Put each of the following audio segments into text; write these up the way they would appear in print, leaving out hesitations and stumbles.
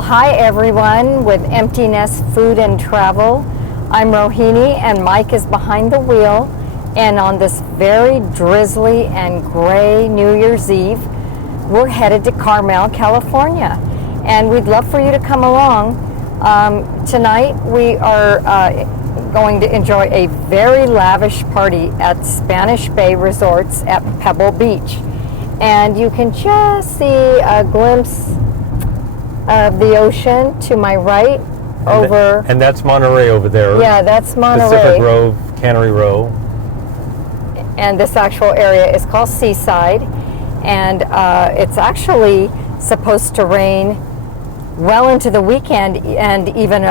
Well, hi everyone with Empty Nest Food and Travel. I'm Rohini and Mike is behind the wheel, and on this very drizzly and gray New Year's Eve, we're headed to Carmel, California, and we'd love for you to come along. Tonight we are going to enjoy a very lavish party at Spanish Bay Resorts at Pebble Beach, and you can just see a glimpse of the ocean to my right. And that's Monterey over there. Yeah, that's Monterey. Pacific Grove, Cannery Row. And this actual area is called Seaside, and it's actually supposed to rain well into the weekend and even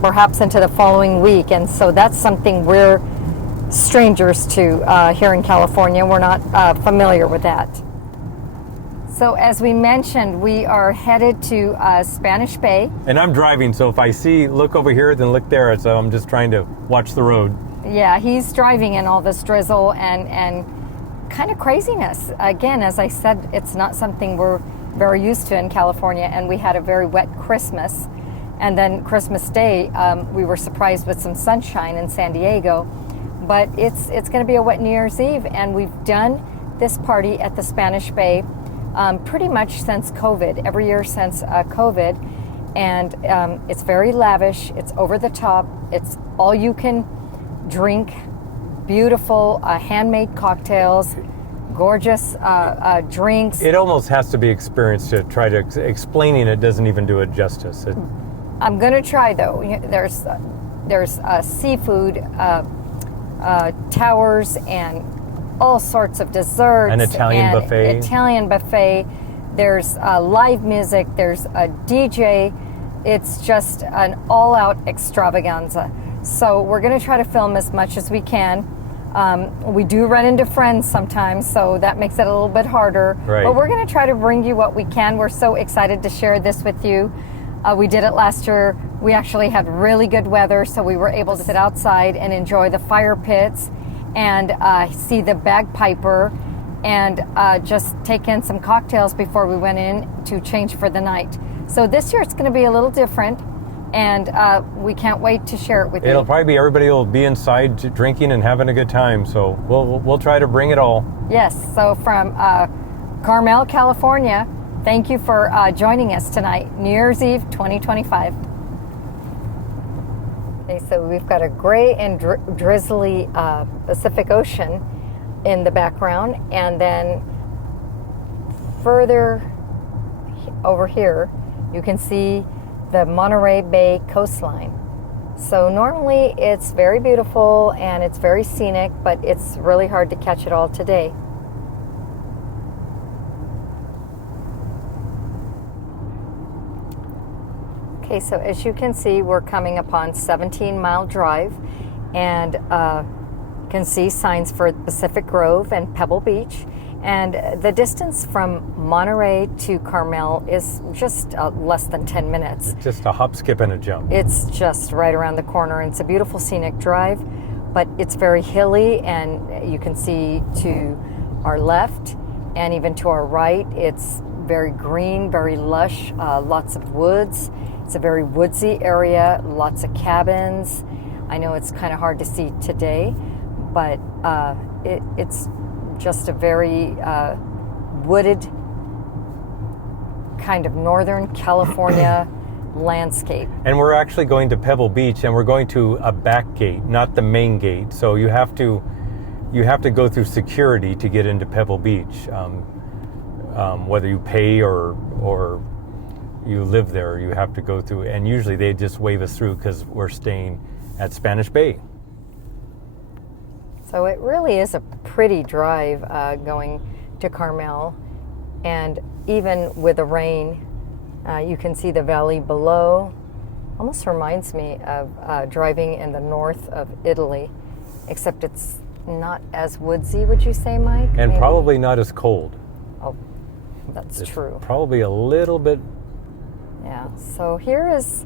perhaps into the following week. And so that's something we're strangers to here in California. We're not familiar with that. So as we mentioned, we are headed to Spanish Bay. And I'm driving, so if I look over here, then look there. So I'm just trying to watch the road. Yeah, he's driving in all this drizzle and kind of craziness. Again, as I said, it's not something we're very used to in California, and we had a very wet Christmas. And then Christmas Day, we were surprised with some sunshine in San Diego. But it's going to be a wet New Year's Eve, and we've done this party at the Spanish Bay pretty much since COVID, every year since COVID, and it's very lavish, it's over the top, it's all you can drink, beautiful handmade cocktails, gorgeous drinks. It almost has to be experienced to try to explaining it doesn't even do it justice. I'm going to try though. There's seafood towers and all sorts of desserts. An Italian buffet. Italian buffet. There's live music. There's a DJ. It's just an all-out extravaganza. So we're going to try to film as much as we can. We do run into friends sometimes, so that makes it a little bit harder. Right. But we're going to try to bring you what we can. We're so excited to share this with you. We did it last year. We actually had really good weather, so we were able to sit outside and enjoy the fire pits and see the bagpiper and just take in some cocktails before we went in to change for the night. So this year it's going to be a little different, and we can't wait to share it with you. It'll probably be everybody will be inside drinking and having a good time, so we'll try to bring it all. Yes, so from Carmel, California, thank you for joining us tonight, New Year's Eve 2025. Okay, so we've got a gray and drizzly Pacific Ocean in the background, and then further over here you can see the Monterey Bay coastline. So normally it's very beautiful and it's very scenic, but it's really hard to catch it all today. Okay, so as you can see, we're coming upon 17-mile drive, and can see signs for Pacific Grove and Pebble Beach. And the distance from Monterey to Carmel is just less than 10 minutes. It's just a hop, skip, and a jump. It's just right around the corner, and it's a beautiful scenic drive, but it's very hilly, and you can see to our left and even to our right, it's very green, very lush, lots of woods. It's a very woodsy area, lots of cabins. I know it's kind of hard to see today, but it's just a very wooded kind of Northern California landscape. And we're actually going to Pebble Beach, and we're going to a back gate, not the main gate. So you have to go through security to get into Pebble Beach, whether you pay or you live there, you have to go through, and usually they just wave us through because we're staying at Spanish Bay. So it really is a pretty drive going to Carmel, and even with the rain, you can see the valley below. Almost reminds me of driving in the north of Italy, except it's not as woodsy, would you say, Mike? And maybe? Probably not as cold. Oh, that's true. Probably a little bit. Yeah, so here is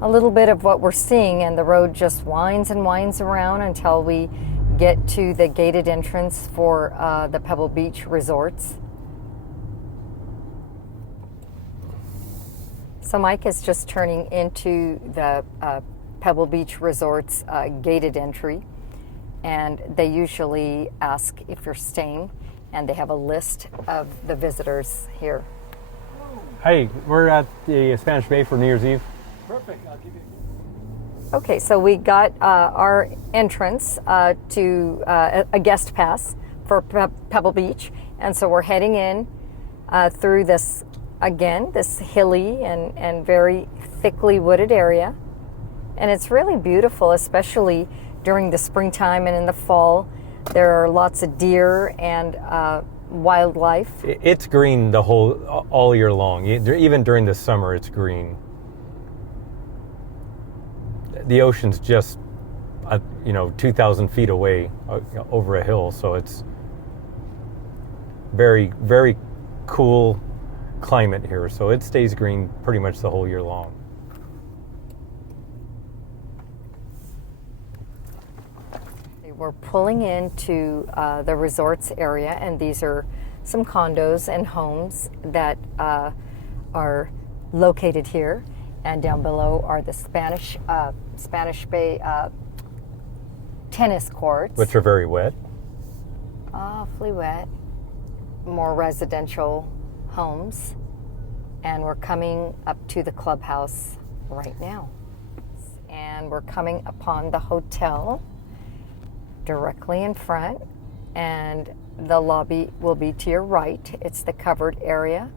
a little bit of what we're seeing, and the road just winds and winds around until we get to the gated entrance for the Pebble Beach resorts. So Mike is just turning into the Pebble Beach Resort's gated entry, and they usually ask if you're staying, and they have a list of the visitors here. Hey, we're at the Spanish Bay for New Year's Eve. Perfect. I'll give you. Okay, so we got our entrance to a guest pass for Pebble Beach, and so we're heading in through this, again, this hilly and very thickly wooded area. And it's really beautiful, especially during the springtime and in the fall. There are lots of deer and wildlife. It's green all year long. Even during the summer, it's green. The ocean's just, 2,000 feet away over a hill, so it's very, very cool climate here. So it stays green pretty much the whole year long. We're pulling into the resorts area, and these are some condos and homes that are located here. And down below are the Spanish Bay tennis courts. Which are very wet. Awfully wet. More residential homes. And we're coming up to the clubhouse right now. And we're coming upon the hotel directly in front, and the lobby will be to your right. It's the covered area.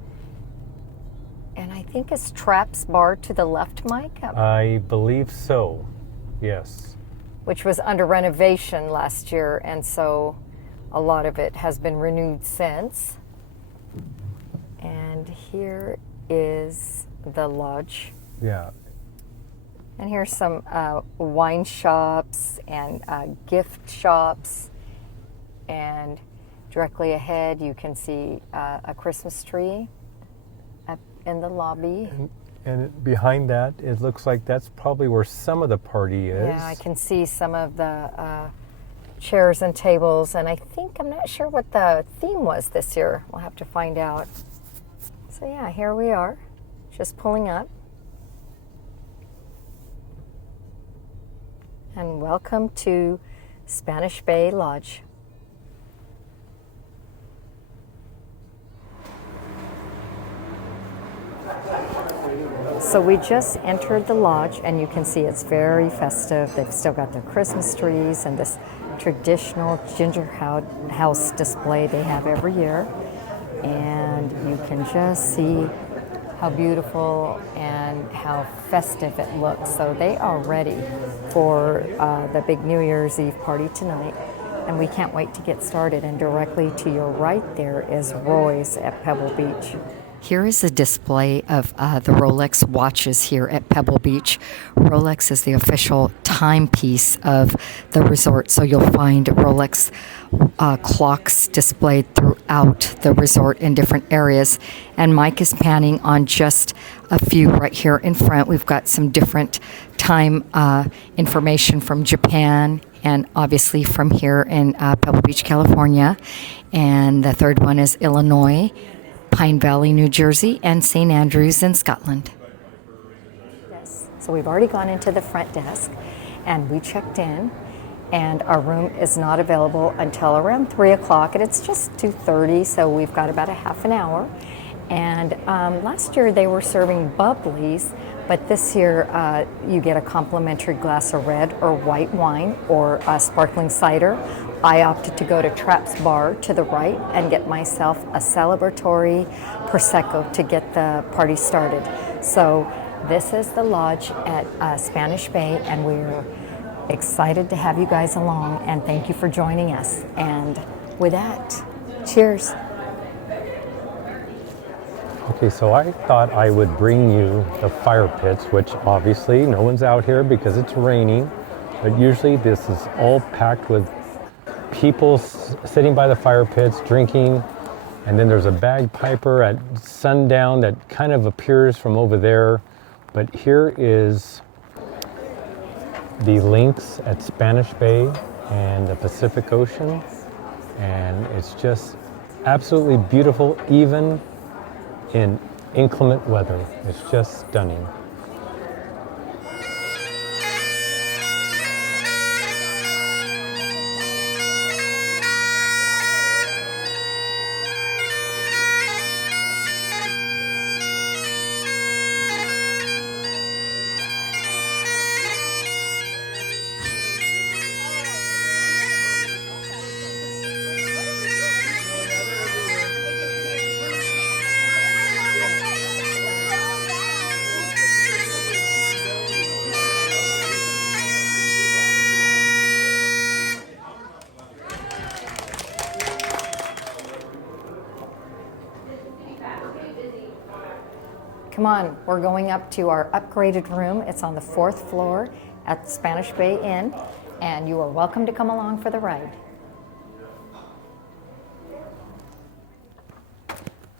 And I think it's Traps Bar to the left, Mike? I believe so, yes. Which was under renovation last year, and so a lot of it has been renewed since. And here is the lodge. Yeah. And here's some wine shops and gift shops. And directly ahead, you can see a Christmas tree up in the lobby. And behind that, it looks like that's probably where some of the party is. Yeah, I can see some of the chairs and tables. And I'm not sure what the theme was this year. We'll have to find out. So yeah, here we are, just pulling up. And welcome to Spanish Bay Lodge. So we just entered the lodge, and you can see it's very festive. They've still got their Christmas trees and this traditional ginger house display they have every year. And you can just see how beautiful and how festive it looks. So they are ready for the big New Year's Eve party tonight, and we can't wait to get started. And directly to your right there is Roy's at Pebble Beach. Here is a display of the Rolex watches here at Pebble Beach. Rolex is the official timepiece of the resort, so you'll find Rolex clocks displayed throughout the resort in different areas. And Mike is panning on just a few right here in front. We've got some different time information from Japan and obviously from here in Pebble Beach, California. And the third one is Illinois, Pine Valley, New Jersey, and St. Andrews in Scotland. Yes. So we've already gone into the front desk, and we checked in, and our room is not available until around 3 o'clock, and it's just 2:30, so we've got about a half an hour. And last year they were serving bubblies, but this year you get a complimentary glass of red or white wine or sparkling cider. I opted to go to Traps Bar to the right and get myself a celebratory Prosecco to get the party started. So this is the lodge at Spanish Bay, and we're excited to have you guys along, and thank you for joining us. And with that, cheers. Okay, so I thought I would bring you the fire pits, which obviously no one's out here because it's raining, but usually this is all packed with people sitting by the fire pits drinking, and then there's a bagpiper at sundown that kind of appears from over there. But here is the links at Spanish Bay and the Pacific Ocean, and it's just absolutely beautiful even in inclement weather. It's just stunning. Come on, we're going up to our upgraded room. It's on the 4th floor at the Spanish Bay Inn, and you are welcome to come along for the ride.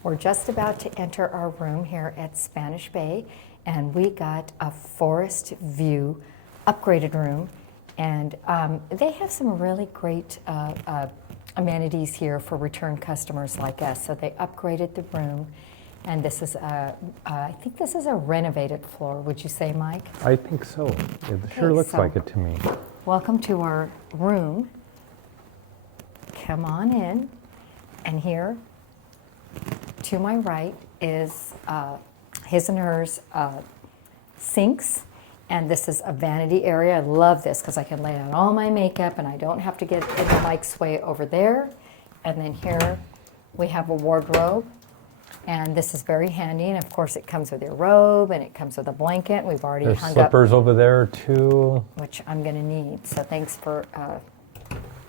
We're just about to enter our room here at Spanish Bay, and we got a forest view upgraded room, and they have some really great amenities here for return customers like us. So they upgraded the room. And this is I think this is a renovated floor, would you say, Mike? I think so. It sure looks like it to me. Welcome to our room. Come on in. And here, to my right, is his and hers sinks. And this is a vanity area. I love this because I can lay down all my makeup and I don't have to get in the Mike's way over there. And then here we have a wardrobe. And this is very handy, and of course it comes with your robe, and it comes with a blanket. We've already There's hung slippers up, over there too. which I'm going to need. So thanks for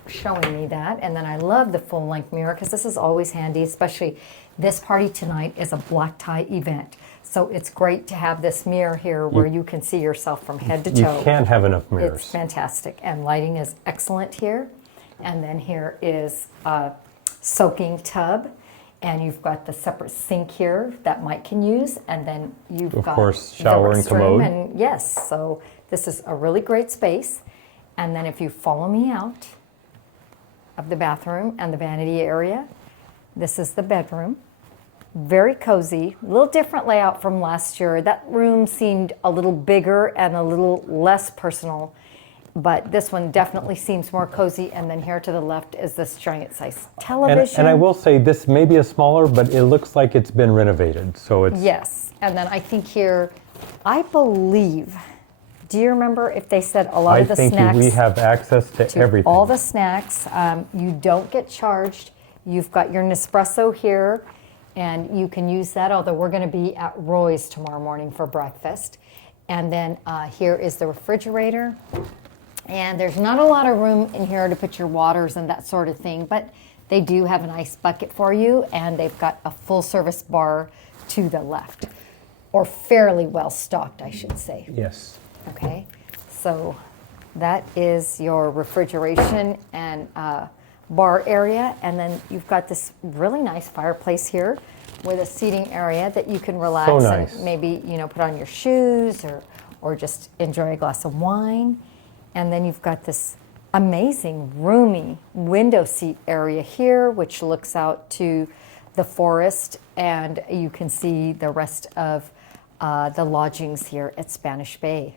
showing me that. And then I love the full-length mirror because this is always handy, especially this party tonight is a black tie event. So it's great to have this mirror here where you can see yourself from head to toe. You can't have enough mirrors. It's fantastic, and lighting is excellent here. And then here is a soaking tub. And you've got the separate sink here that Mike can use, and then you've got, of course, shower and commode. And yes, so this is a really great space. And then if you follow me out of the bathroom and the vanity area, this is the bedroom. Very cozy, a little different layout from last year. That room seemed a little bigger and a little less personal, but this one definitely seems more cozy. And then here to the left is this giant size television. And I will say this may be a smaller, but it looks like it's been renovated. So it's yes. And then I think here, I believe, do you remember if they said a lot of the snacks? I think we have access to everything. All the snacks. You don't get charged. You've got your Nespresso here, and you can use that, although we're going to be at Roy's tomorrow morning for breakfast. And then here is the refrigerator. And there's not a lot of room in here to put your waters and that sort of thing, but they do have an ice bucket for you, and they've got a full-service bar to the left, or fairly well stocked, I should say. Yes. Okay, so that is your refrigeration and bar area, and then you've got this really nice fireplace here with a seating area that you can relax So nice. and maybe put on your shoes or just enjoy a glass of wine. And then you've got this amazing roomy window seat area here, which looks out to the forest, and you can see the rest of the lodgings here at Spanish Bay.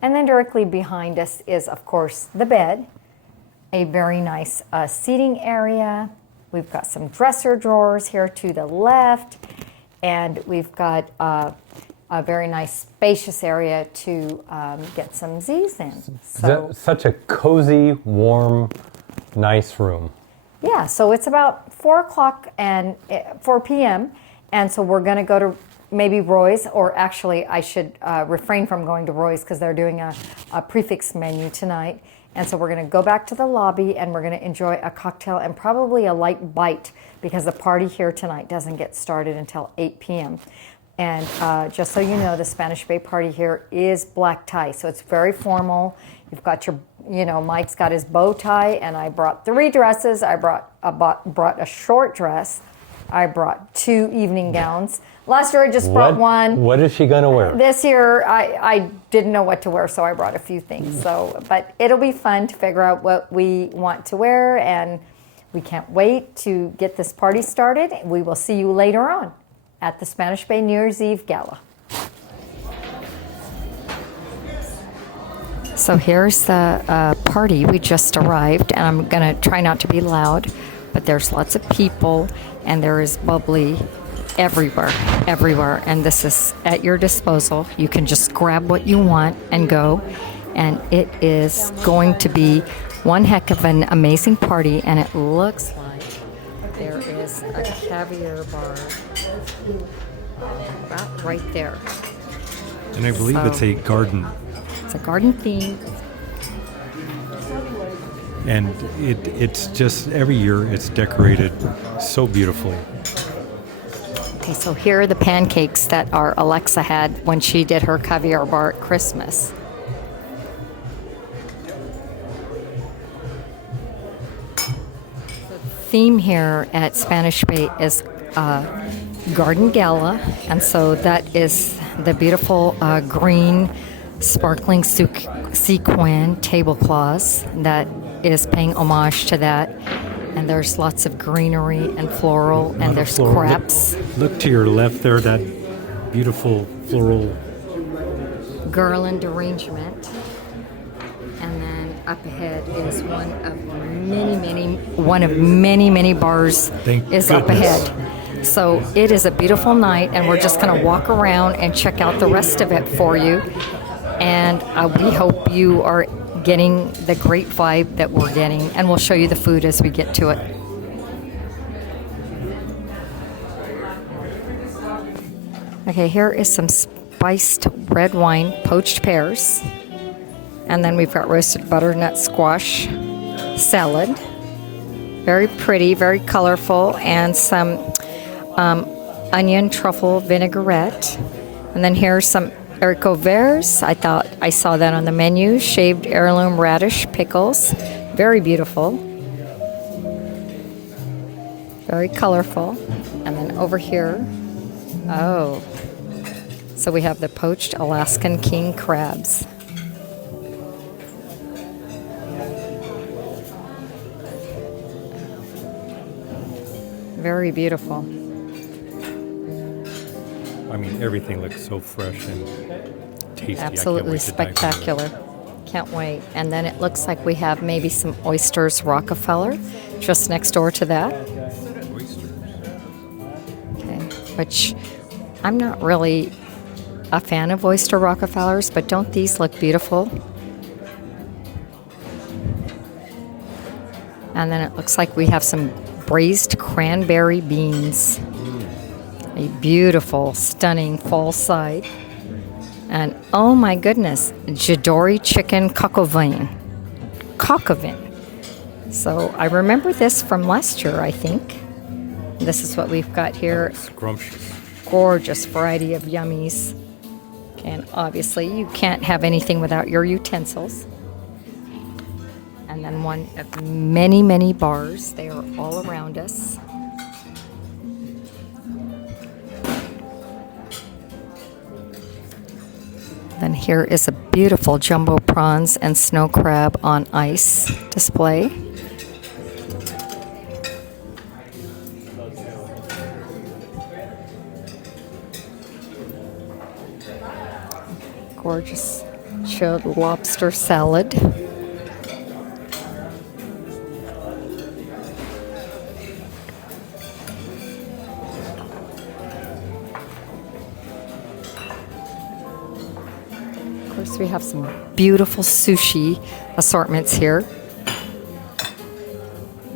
And then directly behind us is, of course, the bed, a very nice seating area. We've got some dresser drawers here to the left, and we've got a very nice spacious area to get some Z's in. So, Such a cozy, warm, nice room. yeah, so it's about 4 p.m. And so we're going to go to maybe Roy's, or actually I should refrain from going to Roy's because they're doing a prefix menu tonight. And so we're going to go back to the lobby and we're going to enjoy a cocktail and probably a light bite because the party here tonight doesn't get started until 8 p.m. And just so you know, the Spanish Bay party here is black tie, so it's very formal. You've got your, Mike's got his bow tie, and I brought 3 dresses. I brought a short dress. I brought 2 evening gowns. Last year I just brought one. What is she going to wear? This year I didn't know what to wear, so I brought a few things. But it'll be fun to figure out what we want to wear, and We can't wait to get this party started. We will see you later on at the Spanish Bay New Year's Eve Gala. So here's the party. We just arrived, and I'm going to try not to be loud, but there's lots of people, and there is bubbly everywhere. And this is at your disposal. You can just grab what you want and go. And it is going to be one heck of an amazing party. And it looks like there is a caviar bar about right there. And I believe it's a garden. It's a garden theme. And it's just, every year it's decorated so beautifully. Okay, so here are the pancakes that our Alexa had when she did her caviar bar at Christmas. The theme here at Spanish Bay is Garden Gala, and so that is the beautiful green sparkling sequin tablecloths that is paying homage to that. And there's lots of greenery and floral, and there's crepes. Look to your left there, that beautiful floral garland arrangement. And then up ahead is one of many bars is up ahead. So it is a beautiful night, and we're just going to walk around and check out the rest of it for you. And we hope you are getting the great vibe that we're getting, and we'll show you the food as we get to it. Okay, here is some spiced red wine, poached pears, and then we've got roasted butternut squash salad. Very pretty, very colorful, and some onion truffle vinaigrette. And then here's some haricot verts. I thought I saw that on the menu. Shaved heirloom radish pickles. Very beautiful. Very colorful. And then over here, so we have the poached Alaskan king crabs. Very beautiful. I mean, everything looks so fresh and tasty. Absolutely spectacular. Can't wait. And then it looks like we have maybe some oysters Rockefeller just next door to that. Okay, which I'm not really a fan of oyster Rockefellers, but don't these look beautiful? And then it looks like we have some braised cranberry beans. A beautiful, stunning fall side. And oh my goodness, Jadori chicken coq au vin. So I remember this from last year, I think. This is what we've got here. Scrumptious. Gorgeous variety of yummies. And obviously you can't have anything without your utensils. And then one of many bars. They are all around us. Then here is a beautiful jumbo prawns and snow crab on ice display. Gorgeous chilled lobster salad. Of course, we have some beautiful sushi assortments here.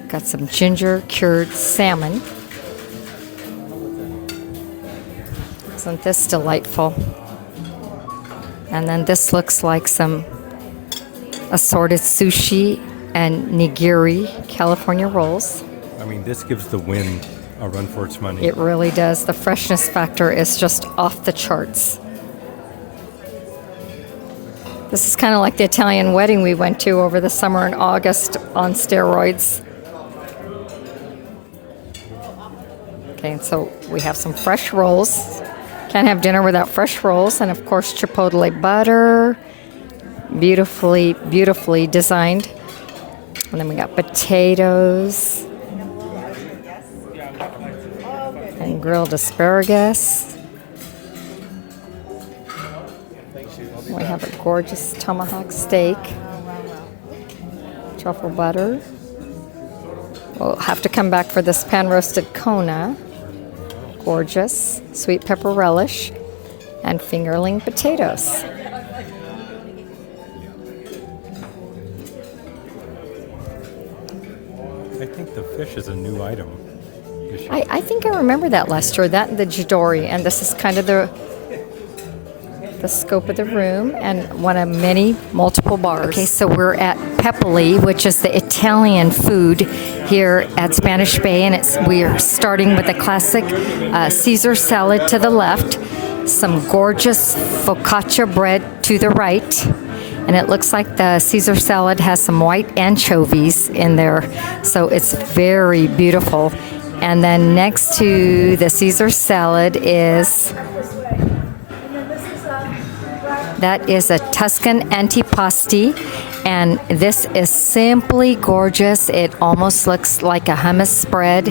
Got some ginger cured salmon. Isn't this delightful? And then this looks like some assorted sushi and nigiri California rolls. I mean, this gives the Wynn a run for its money. It really does. The freshness factor is just off the charts. This is kind of like the Italian wedding we went to over the summer in August on steroids. Okay, so we have some fresh rolls. Can't have dinner without fresh rolls. And of course, chipotle butter. Beautifully designed. And then we got potatoes, grilled asparagus. We have a gorgeous tomahawk steak, truffle butter. We'll have to come back for this pan-roasted Kona. Gorgeous sweet pepper relish and fingerling potatoes. I think the fish is a new item this year. I think I remember that last year, that and the jidori, and this is kind of the scope of the room and one of many multiple bars. Okay, so we're at Pepoli, which is the Italian food here at Spanish Bay, and we are starting with a classic Caesar salad to the left, some gorgeous focaccia bread to the right, and it looks like the Caesar salad has some white anchovies in there, so it's very beautiful. And then next to the Caesar salad is a Tuscan antipasti, and this is simply gorgeous. It almost looks like a hummus spread.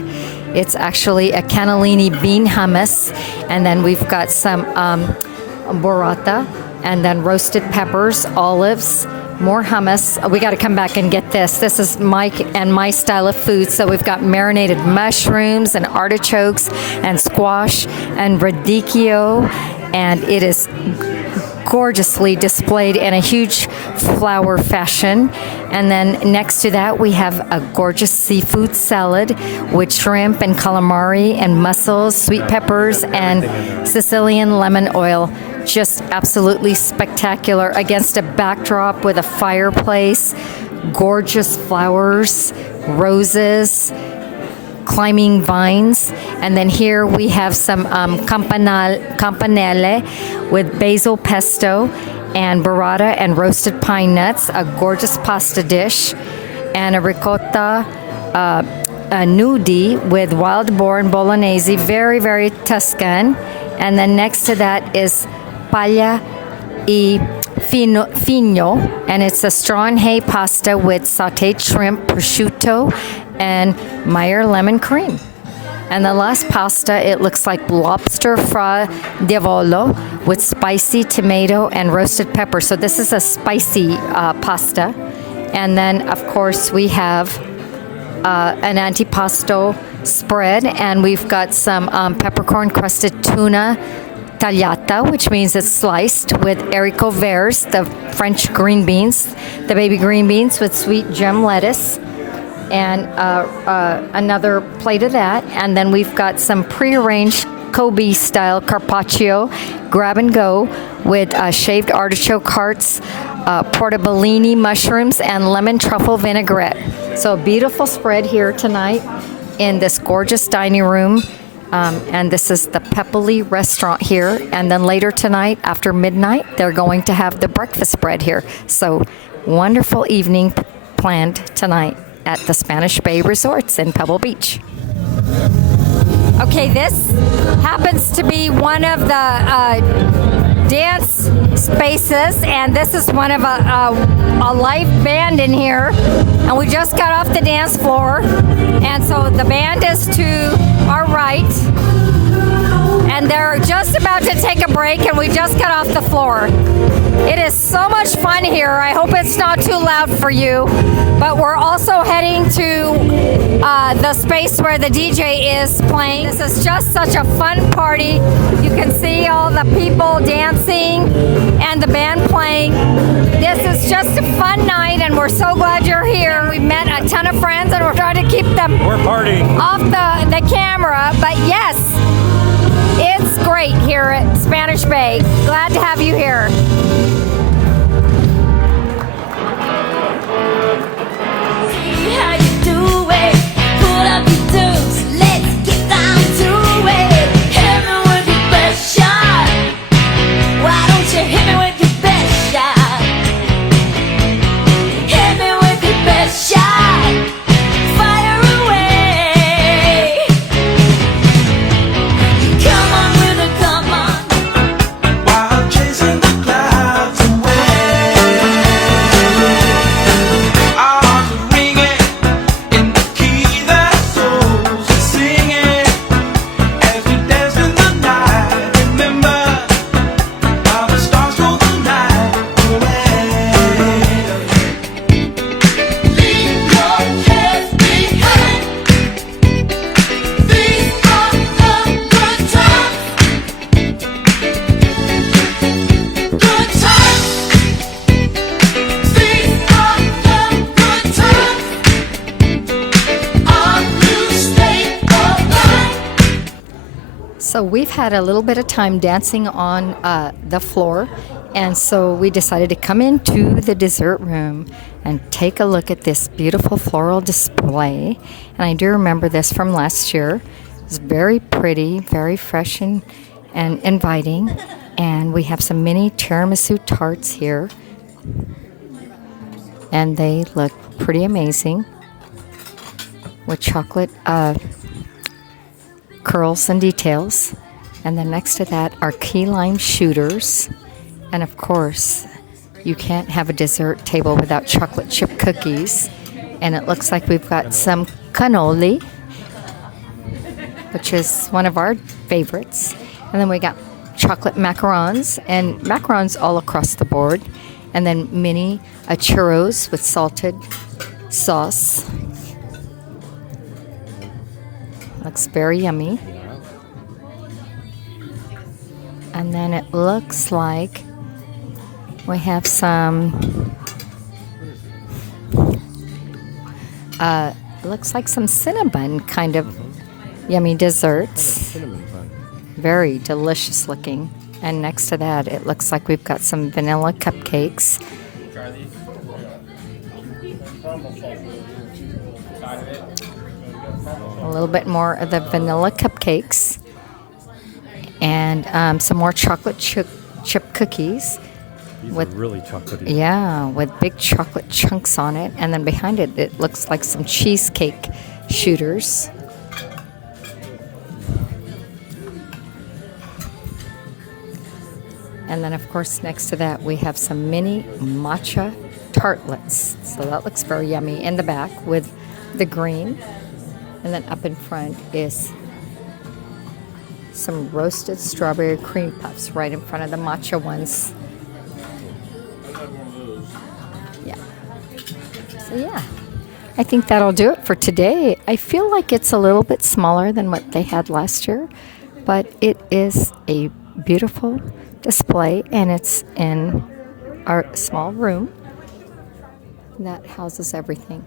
It's actually a cannellini bean hummus, and then we've got some burrata, and then roasted peppers, olives, more hummus. We got to come back and get this. This is Mike and my style of food. So we've got marinated mushrooms and artichokes and squash and radicchio, and it is gorgeously displayed in a huge flower fashion. And then next to that we have a gorgeous seafood salad with shrimp and calamari and mussels, sweet peppers, and Sicilian lemon oil. Just absolutely spectacular against a backdrop with a fireplace, gorgeous flowers, roses, climbing vines. And then here we have some campanelle with basil pesto and burrata and roasted pine nuts, a gorgeous pasta dish, and a ricotta nudi with wild boar and bolognese, very, very Tuscan. And then next to that is paglia e fino, and it's a straw and hay pasta with sautéed shrimp, prosciutto, and Meyer lemon cream. And the last pasta, it looks like lobster fra diavolo with spicy tomato and roasted pepper. So this is a spicy pasta. And then, of course, we have an antipasto spread, and we've got some peppercorn crusted tuna tagliata, which means it's sliced, with haricot verts, the French green beans, the baby green beans with sweet gem lettuce, and another plate of that. And then we've got some prearranged Kobe style carpaccio, grab and go, with shaved artichoke hearts, portobellini mushrooms, and lemon truffle vinaigrette. So a beautiful spread here tonight in this gorgeous dining room. And this is the Pepoli restaurant here. And then later tonight, after midnight, they're going to have the breakfast spread here. So wonderful evening planned tonight at the Spanish Bay Resorts in Pebble Beach. Okay, this happens to be one of the dance spaces, and this is one of a live band in here. And we just got off the dance floor, and so the band is to our right, and they're just about to take a break, and we just got off the floor. It is so much fun here. I hope it's not too loud for you, but we're also heading to the space where the DJ is playing. This is just such a fun party. You can see all the people dancing and the band playing. This is just a fun night, and we're so glad you're here. We met a ton of friends, and we're trying to keep them off the camera, but yes, it's great here at Spanish Bay. Glad to have you here. How you doing? Pull up your dues. Let's get down to it. Hit me with your best shot. Why don't you hit me with your best shot? Hit me with your best shot. Fire away. Come on with it, come on. While chasing the clouds. So we've had a little bit of time dancing on the floor, and so we decided to come into the dessert room and take a look at this beautiful floral display. And I do remember this from last year. It's very pretty, very fresh and inviting. And we have some mini tiramisu tarts here, and they look pretty amazing with chocolate curls and details. And then next to that are key lime shooters. And of course, you can't have a dessert table without chocolate chip cookies. And it looks like we've got some cannoli, which is one of our favorites. And then we got chocolate macarons and macarons all across the board. And then mini churros with salted sauce. Looks very yummy. And then it looks like we have some, looks like some cinnamon kind of yummy desserts. Very delicious looking. And next to that, it looks like we've got some vanilla cupcakes. A little bit more of the vanilla cupcakes. And some more chocolate chip cookies. These are really chocolatey. Yeah, with big chocolate chunks on it. And then behind it, it looks like some cheesecake shooters. And then, of course, next to that, we have some mini matcha tartlets. So that looks very yummy in the back with the green. And then up in front is some roasted strawberry cream puffs right in front of the matcha ones. Yeah. So, yeah. I think that'll do it for today. I feel like it's a little bit smaller than what they had last year, but it is a beautiful display, and it's in our small room that houses everything.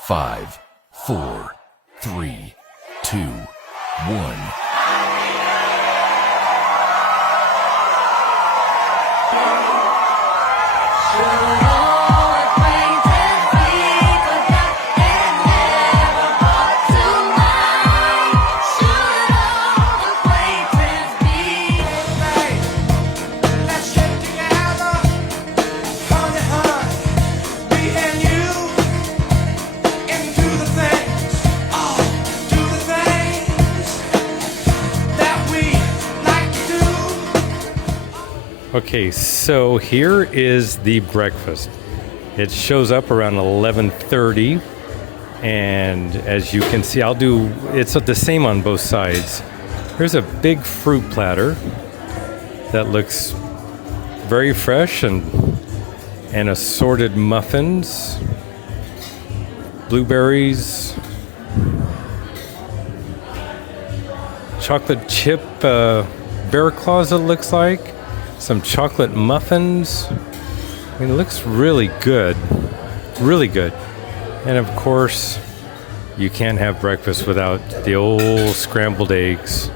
Five, four, three, two, one. Okay, so here is the breakfast. It shows up around 11:30, and as you can see, it's the same on both sides. Here's a big fruit platter that looks very fresh, and assorted muffins, blueberries, chocolate chip bear claws, it looks like. Some chocolate muffins. I mean, it looks really good. Really good. And of course, you can't have breakfast without the old scrambled eggs.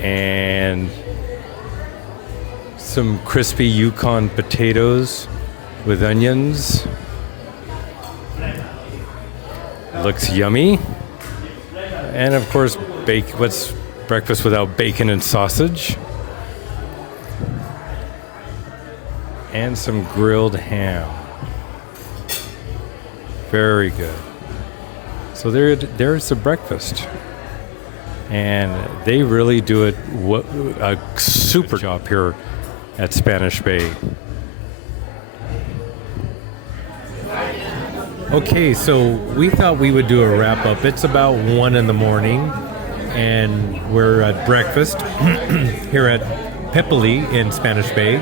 And some crispy Yukon potatoes with onions. looks yummy. And of course, what's breakfast without bacon and sausage? And some grilled ham. Very good. So there's the breakfast. And they really do a super job here at Spanish Bay. Okay, so we thought we would do a wrap up. It's about 1 in the morning, and we're at breakfast here at Pebble in Spanish Bay.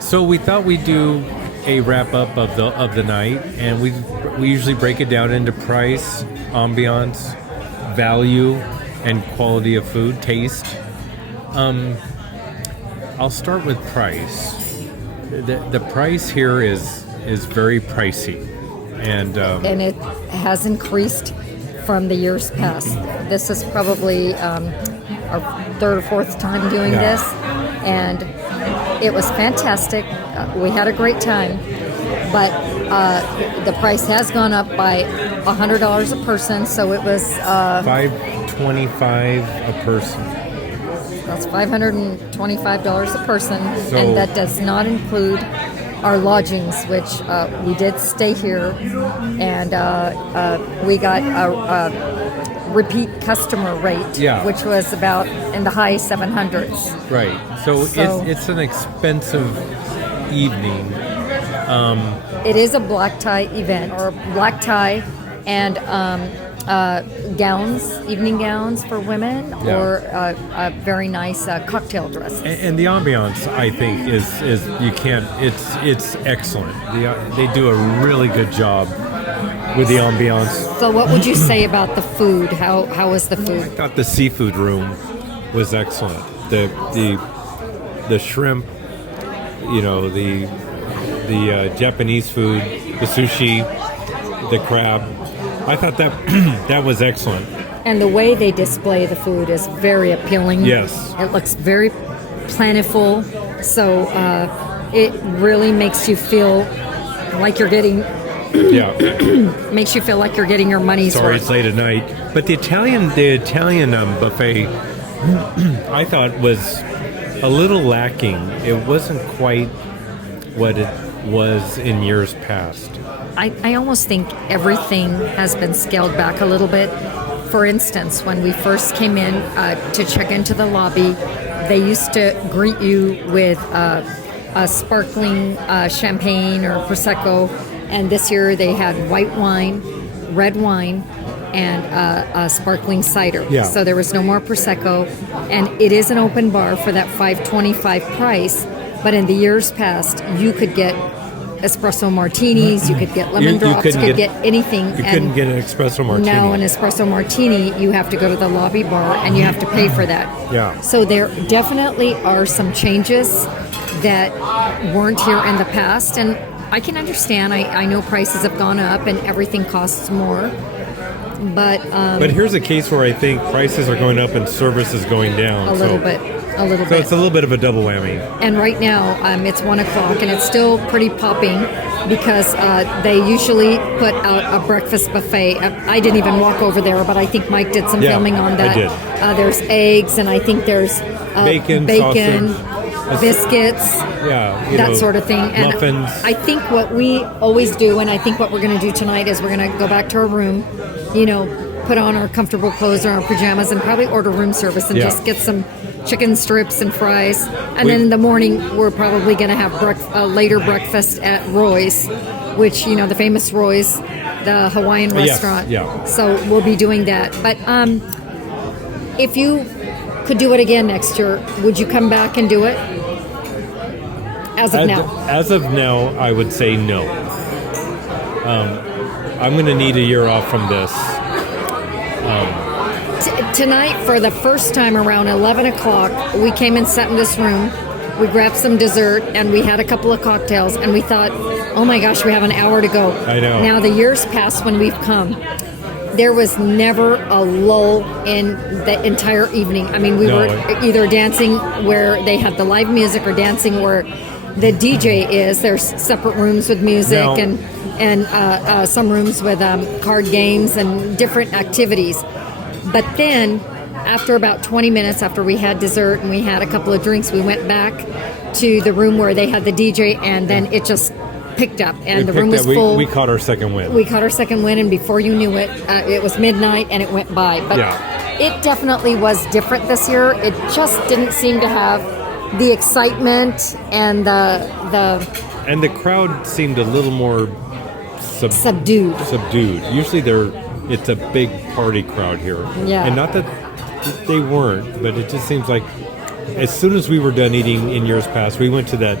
So we thought we'd do a wrap up of the night, and we usually break it down into price, ambiance, value, and quality of food, taste. I'll start with price. The price here is very pricey, and it has increased from the years past. This is probably our third or fourth time doing this, and it was fantastic. We had a great time, but the price has gone up by $100 a person, so it was $525 a person. That's $525 a person, So- and that does not include our lodgings, which we did stay here, and we got a repeat customer rate, Yeah. which was about in the high 700s. Right. So So- it's an expensive evening. It is a black tie event, or black tie and gowns, evening gowns for women, Yeah. or very nice cocktail dresses. And the ambiance, I think, is you can't. It's excellent. They do a really good job with the ambiance. So what would you say about the food? How was the I food? thought the seafood room was excellent. The shrimp, the Japanese food, the sushi, the crab. I thought that that was excellent. And the way they display the food is very appealing. Yes. It looks very plentiful, so it really makes you feel like you're getting Yeah. your money's Sorry, worth. it's late at night. But the Italian buffet, I thought was a little lacking. It wasn't quite what it was in years past. I almost think everything has been scaled back a little bit. For instance, when we first came in to check into the lobby, they used to greet you with a sparkling champagne or Prosecco, and this year they had white wine, red wine, and a sparkling cider. Yeah. So there was no more Prosecco, and it is an open bar for that $5.25 price, but in the years past, you could get espresso martinis, you could get lemon drops, you could get anything. You couldn't get an espresso martini. Now, an espresso martini, you have to go to the lobby bar and you have to pay for that. Yeah. So there definitely are some changes that weren't here in the past, and I can understand. I know prices have gone up and everything costs more, but But here's a case where I think prices are going up and service is going down. a little bit. So it's a little bit of a double whammy. And right now, it's 1 o'clock, and it's still pretty popping because they usually put out a breakfast buffet. I didn't even walk over there, but I think Mike did some Yeah, filming on that. I did. There's eggs, and I think there's Bacon, sausage, biscuits, that sort of thing. And muffins. I think what we always do, and I think what we're going to do tonight is we're going to go back to our room, put on our comfortable clothes or our pajamas, and probably order room service and Yeah. just get some chicken strips and fries. And then in the morning, we're probably going to have a later breakfast at Roy's, which, the famous Roy's, the Hawaiian Yes, restaurant. yeah. So we'll be doing that. But if you could do it again next year, would you come back and do it? As of now. As of now, I would say no. I'm going to need a year off from this. Tonight, for the first time around 11 o'clock, we came and sat in this room. We grabbed some dessert, and we had a couple of cocktails, and we thought, oh my gosh, we have an hour to go. I know. Now, the years past when we've come, there was never a lull in the entire evening. I mean, we No. were either dancing where they had the live music or dancing where the DJ is. There's separate rooms with music, Now- and some rooms with card games and different activities. But then, after about 20 minutes after we had dessert and we had a couple of drinks, we went back to the room where they had the DJ, and then it just picked up, and the room was full. We caught our second win. We caught our second win, and before you knew it, it was midnight, and it went by. But it definitely was different this year. It just didn't seem to have the excitement and and the crowd seemed a little more subdued. Usually it's a big party crowd here. Yeah. And not that they weren't, but it just seems like as soon as we were done eating in years past, we went to that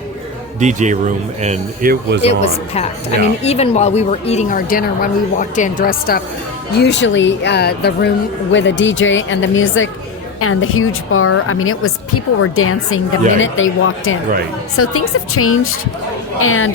DJ room and it was packed. Yeah. I mean, even while we were eating our dinner, when we walked in dressed up, usually the room with a DJ and the music and the huge bar, I mean, people were dancing the minute they walked in. Right. So things have changed, and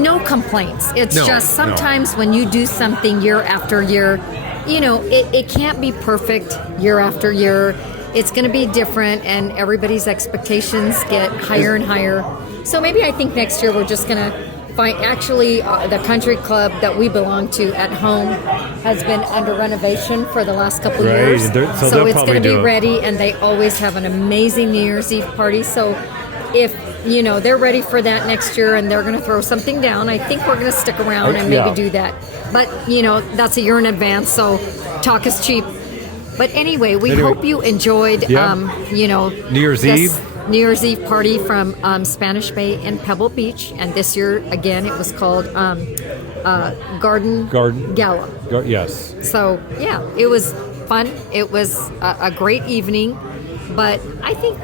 no complaints. It's just sometimes when you do something year after year, it can't be perfect year after year. It's going to be different, and everybody's expectations get higher and higher. So maybe I think next year we're just going to find, actually, the country club that we belong to at home has been under renovation for the last couple of years. So it's going to be ready, and they always have an amazing New Year's Eve party. So if they're ready for that next year and they're going to throw something down, I think we're going to stick around and maybe do that. But, that's a year in advance, so talk is cheap. But anyway, we hope you enjoyed, New Year's Eve. New Year's Eve party from Spanish Bay in Pebble Beach. And this year, again, it was called Garden Gala. Yes. So, yeah, it was fun. It was a great evening. But I think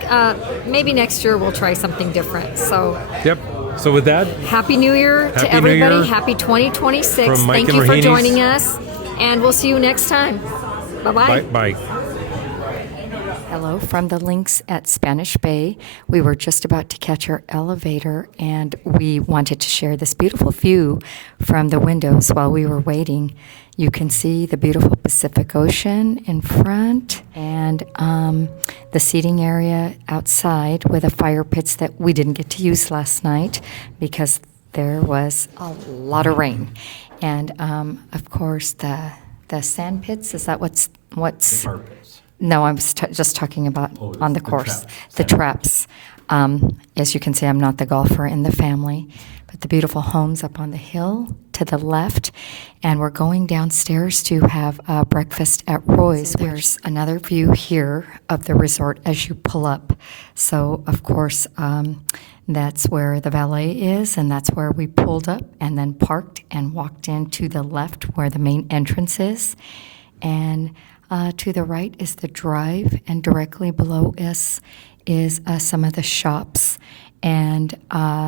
maybe next year we'll try something different. So. Yep. So with that, Happy New Year to everybody. Happy 2026. Thank you for joining us. And we'll see you next time. Bye-bye. Bye. Hello from the links at Spanish Bay. We were just about to catch our elevator, and we wanted to share this beautiful view from the windows while we were waiting. You can see the beautiful Pacific Ocean in front, and the seating area outside with the fire pits that we didn't get to use last night because there was a lot of rain. And of course the sand pits, is that what's the fire pits? No, I was just talking about on the course. The traps. As you can see, I'm not the golfer in the family, but the beautiful homes up on the hill to the left. And we're going downstairs to have breakfast at Roy's. So there's another view here of the resort as you pull up. So, of course, that's where the valet is, and that's where we pulled up and then parked and walked in to the left where the main entrance is. And to the right is the drive, and directly below us is some of the shops and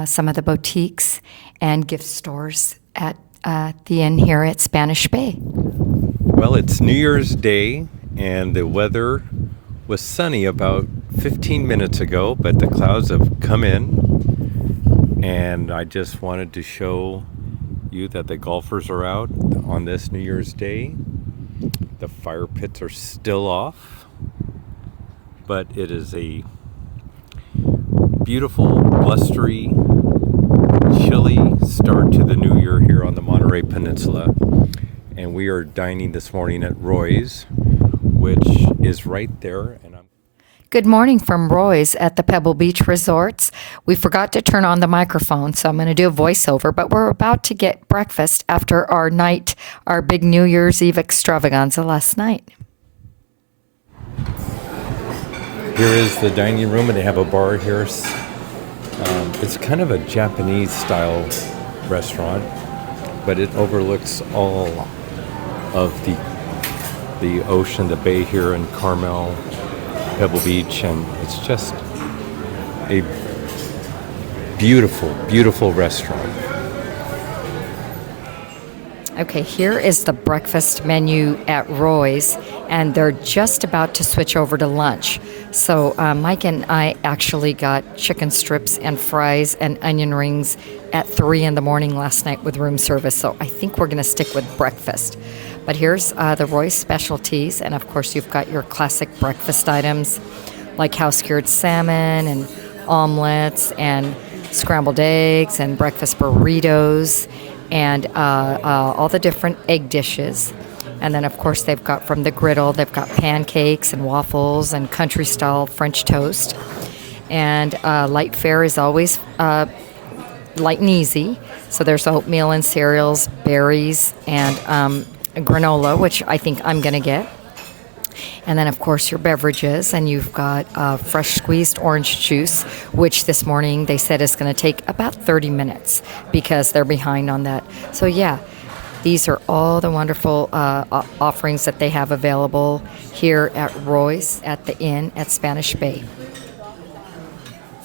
some of the boutiques and gift stores at the inn here at Spanish Bay. Well, it's New Year's Day, and the weather was sunny about 15 minutes ago, but the clouds have come in, and I just wanted to show you that the golfers are out on this New Year's Day. The fire pits are still off, but it is a beautiful, blustery, chilly start to the new year here on the Monterey Peninsula. And we are dining this morning at Roy's, which is right there. Good morning from Roy's at the Pebble Beach Resorts. We forgot to turn on the microphone, so I'm going to do a voiceover, but we're about to get breakfast after our big New Year's Eve extravaganza last night. Here is the dining room, and they have a bar here. It's kind of a Japanese-style restaurant, but it overlooks all of the ocean, the bay here in Carmel, Pebble Beach, and it's just a beautiful, beautiful restaurant. Okay, here is the breakfast menu at Roy's, and they're just about to switch over to lunch. So Mike and I actually got chicken strips and fries and onion rings at 3 in the morning last night with room service, so I think we're going to stick with breakfast. But here's the Roy's specialties, and of course you've got your classic breakfast items like house-cured salmon and omelets and scrambled eggs and breakfast burritos and all the different egg dishes. And then, of course, they've got from the griddle, they've got pancakes and waffles and country-style French toast. And light fare is always light and easy. So there's oatmeal and cereals, berries, and granola, which I think I'm going to get. And then, of course, your beverages. And you've got fresh squeezed orange juice, which this morning they said is going to take about 30 minutes because they're behind on that. So, yeah. These are all the wonderful offerings that they have available here at Roy's at the Inn at Spanish Bay.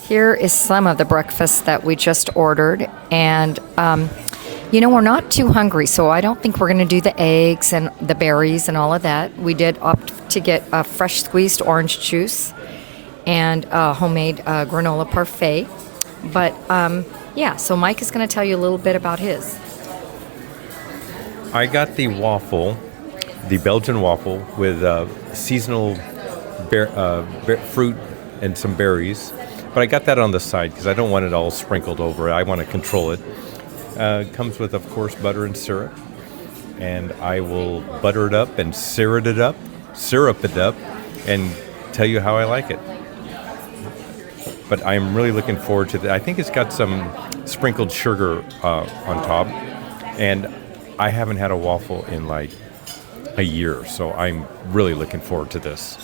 Here is some of the breakfast that we just ordered. And, we're not too hungry, so I don't think we're going to do the eggs and the berries and all of that. We did opt to get a fresh squeezed orange juice and homemade granola parfait. But, so Mike is going to tell you a little bit about his. I got the waffle, the Belgian waffle with seasonal fruit and some berries. But I got that on the side because I don't want it all sprinkled over. I want to control it. It comes with, of course, butter and syrup. And I will butter it up and syrup it up, and tell you how I like it. But I'm really looking forward to that. I think it's got some sprinkled sugar on top. And I haven't had a waffle in like a year, so I'm really looking forward to this.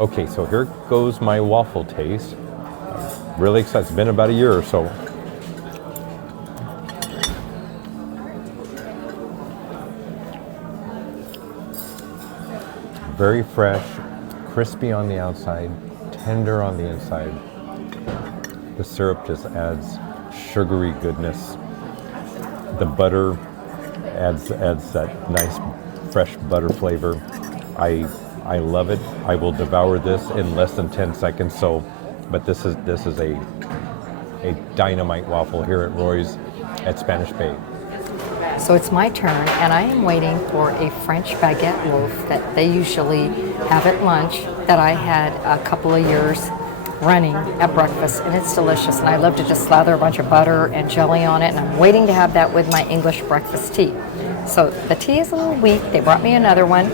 Okay, so here goes my waffle taste. I'm really excited. It's been about a year or so. Very fresh, crispy on the outside, tender on the inside. The syrup just adds sugary goodness. The butter adds that nice fresh butter flavor. I love it. I will devour this in less than 10 seconds. But this is a dynamite waffle here at Roy's at Spanish Bay. So it's my turn, and I am waiting for a French baguette loaf that they usually have at lunch that I had a couple of years running at breakfast, and it's delicious. And I love to just slather a bunch of butter and jelly on it, and I'm waiting to have that with my English breakfast tea. So the tea is a little weak. They brought me another one.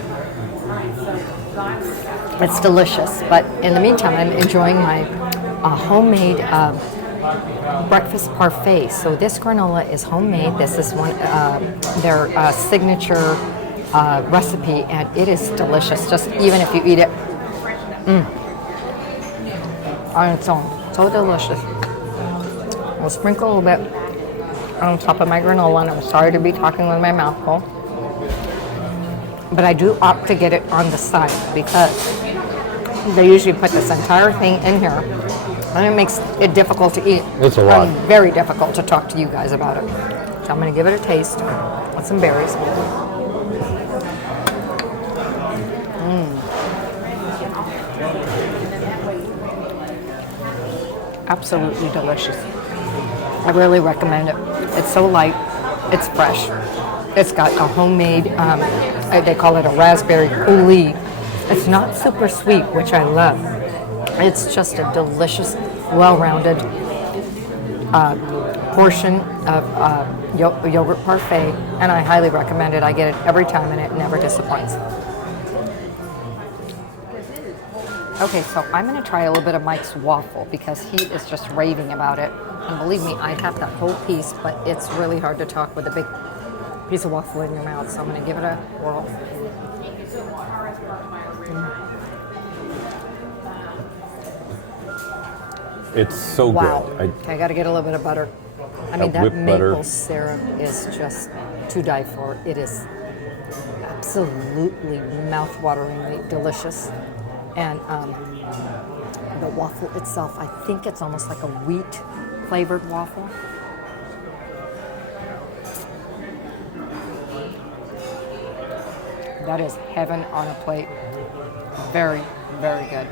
It's delicious, but in the meantime, I'm enjoying my homemade breakfast parfait. So this granola is homemade. This is one their signature recipe, and it is delicious. Just even if you eat it on its own, so delicious. I'll sprinkle a little bit on top of my granola, and I'm sorry to be talking with my mouth full, but I do opt to get it on the side because they usually put this entire thing in here, and it makes it difficult to eat. It's a lot. And very difficult to talk to you guys about it. So I'm going to give it a taste with some berries. Absolutely delicious. I really recommend it. It's so light. It's fresh. It's got a homemade, they call it a raspberry coulis. It's not super sweet, which I love. It's just a delicious, well-rounded portion of yogurt parfait, and I highly recommend it. I get it every time, and it never disappoints. Okay, so I'm going to try a little bit of Mike's waffle because he is just raving about it. And believe me, I have that whole piece, but it's really hard to talk with a big piece of waffle in your mouth. So I'm going to give it a whirl. It's so wow. good. Okay, I got to get a little bit of butter. I mean, that whipped maple butter. syrup is just to die for. It is absolutely mouth-wateringly delicious. And the waffle itself, I think it's almost like a wheat-flavored waffle. That is heaven on a plate. Very, very good.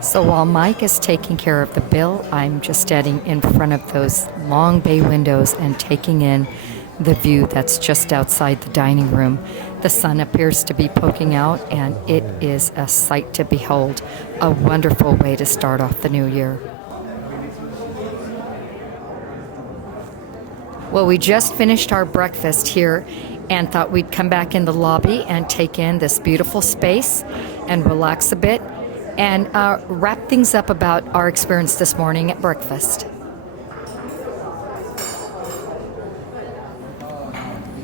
So while Mike is taking care of the bill, I'm just standing in front of those long bay windows and taking in the view that's just outside the dining room. The sun appears to be poking out, and it is a sight to behold. A wonderful way to start off the new year. Well, we just finished our breakfast here and thought we'd come back in the lobby and take in this beautiful space and relax a bit and wrap things up about our experience this morning at breakfast.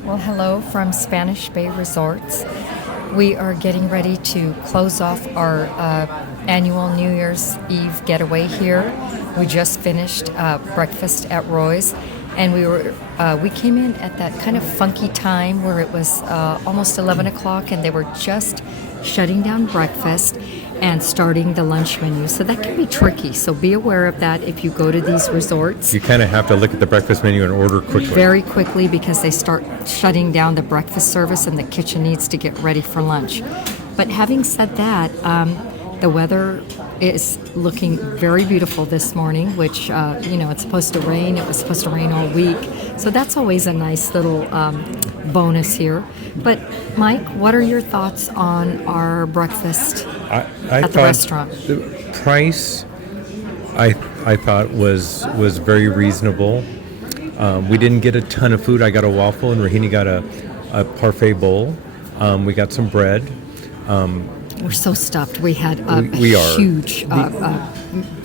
Well, hello from Spanish Bay Resorts. We are getting ready to close off our annual New Year's Eve getaway here. We just finished breakfast at Roy's, and we came in at that kind of funky time where it was almost 11 o'clock, and they were just shutting down breakfast and starting the lunch menu. So that can be tricky. So be aware of that if you go to these resorts. You kind of have to look at the breakfast menu and order quickly. Very quickly, because they start shutting down the breakfast service and the kitchen needs to get ready for lunch. But having said that, the weather is looking very beautiful this morning, which, it's supposed to rain. It was supposed to rain all week. So that's always a nice little bonus here. But Mike, what are your thoughts on our breakfast at the restaurant? The price, I thought was very reasonable. We didn't get a ton of food. I got a waffle, and Rahini got a parfait bowl. We got some bread. We're so stuffed. We had a huge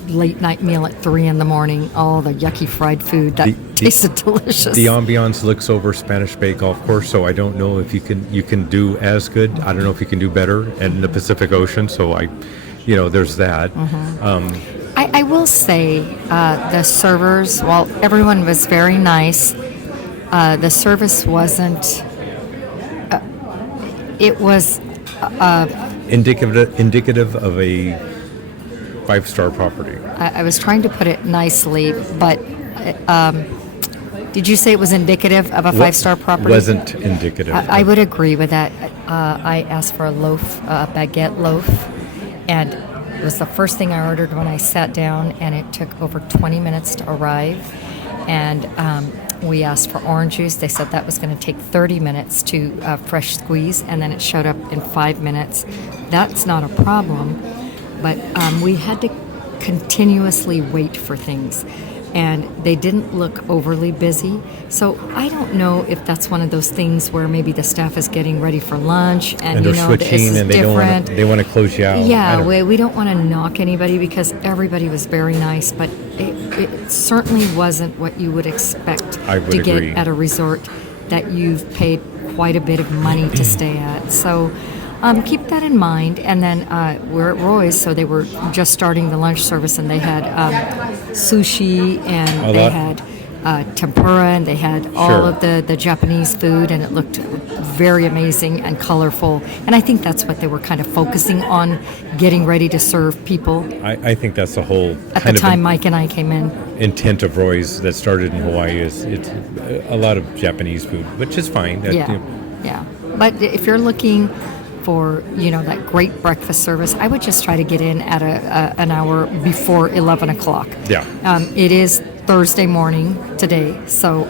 late night meal at 3 a.m. All the yucky fried food that tasted delicious. The ambiance looks over Spanish Bay Golf Course, so I don't know if you can do as good. I don't know if you can do better in the Pacific Ocean. So there's that. Mm-hmm. I will say the servers, while everyone was very nice, the service wasn't. It was indicative of a 5-star property. I was trying to put it nicely, but did you say it was indicative of a 5-star property? Wasn't indicative. I would agree with that. I asked for a loaf, a baguette loaf, and it was the first thing I ordered when I sat down, and it took over 20 minutes to arrive. And we asked for orange juice. They said that was going to take 30 minutes to fresh squeeze, and then it showed up in 5 minutes. That's not a problem, but we had to continuously wait for things, and they didn't look overly busy. So I don't know if that's one of those things where maybe the staff is getting ready for lunch, and they're switching, this is and different. they want to close you out. Yeah, we don't want to knock anybody because everybody was very nice, but it certainly wasn't what you would expect to get at a resort that you've paid quite a bit of money to stay at. So keep that in mind. And then we're at Roy's, so they were just starting the lunch service, and they had sushi, and they had tempura, and they had all of the Japanese food, and it looked very amazing and colorful. And I think that's what they were kind of focusing on, getting ready to serve people. I think that's the whole at the time Mike and I came in. Intent of Roy's that started in Hawaii is it's a lot of Japanese food, which is fine. Yeah. But if you're looking for that great breakfast service, I would just try to get in at an hour before 11 o'clock. Yeah. It is Thursday morning today, so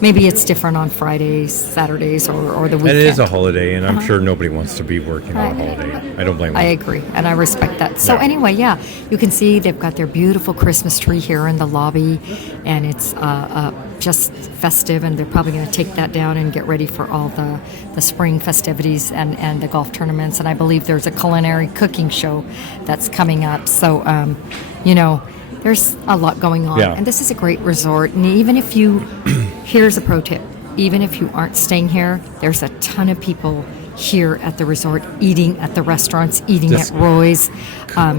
maybe it's different on Fridays, Saturdays, or the weekend. And it is a holiday, and I'm sure nobody wants to be working on a holiday. I don't blame them. I agree, and I respect that. So anyway, you can see they've got their beautiful Christmas tree here in the lobby, and it's just festive, and they're probably going to take that down and get ready for all the spring festivities and the golf tournaments. And I believe there's a culinary cooking show that's coming up. So, there's a lot going on. And this is a great resort. And even if here's a pro tip, even if you aren't staying here, there's a ton of people here at the resort, eating at the restaurants, eating at Roy's,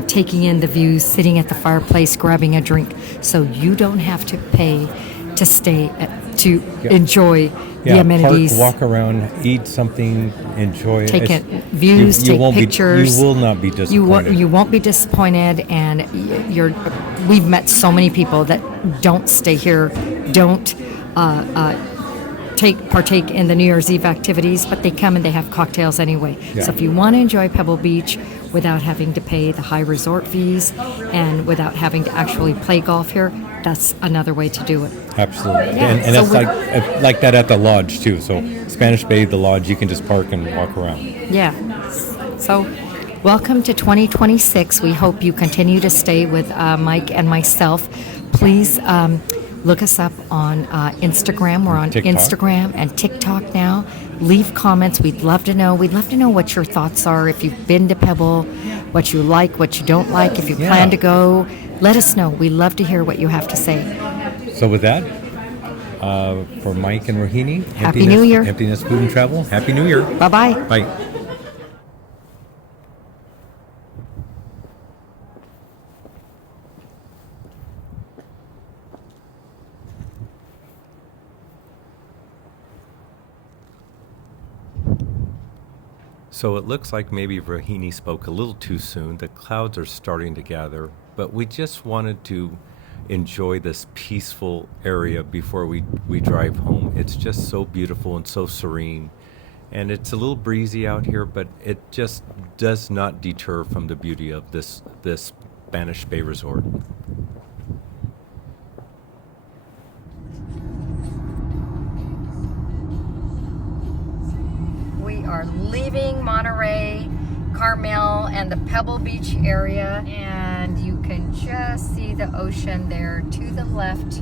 taking in the views, sitting at the fireplace, grabbing a drink. So you don't have to pay to stay to enjoy the amenities. Park, walk around, eat something, enjoy it. Take views, take pictures. You will not be disappointed. You won't be disappointed, and we've met so many people that don't stay here, don't partake in the New Year's Eve activities, but they come and they have cocktails anyway. So if you want to enjoy Pebble Beach without having to pay the high resort fees and without having to actually play golf here, that's another way to do it. Absolutely. Yeah, And so that's like that at the lodge too. So Spanish Bay, the lodge, you can just park and walk around. Yeah. So, welcome to 2026. We hope you continue to stay with Mike and myself. Please look us up on Instagram. We're on TikTok. Instagram and TikTok now. Leave comments. We'd love to know. We'd love to know what your thoughts are. If you've been to Pebble, what you like, what you don't like. If you plan to go, let us know. We love to hear what you have to say. So with that, for Mike and Rohini, Happy New Year. Emptiness Food and Travel. Happy New Year. Bye-bye. Bye. So it looks like maybe Rohini spoke a little too soon. The clouds are starting to gather, but we just wanted to enjoy this peaceful area before we drive home. It's just so beautiful and so serene. And it's a little breezy out here, but it just does not deter from the beauty of this Spanish Bay Resort. We are leaving Monterey, Carmel, and the Pebble Beach area, and you can just see the ocean there to the left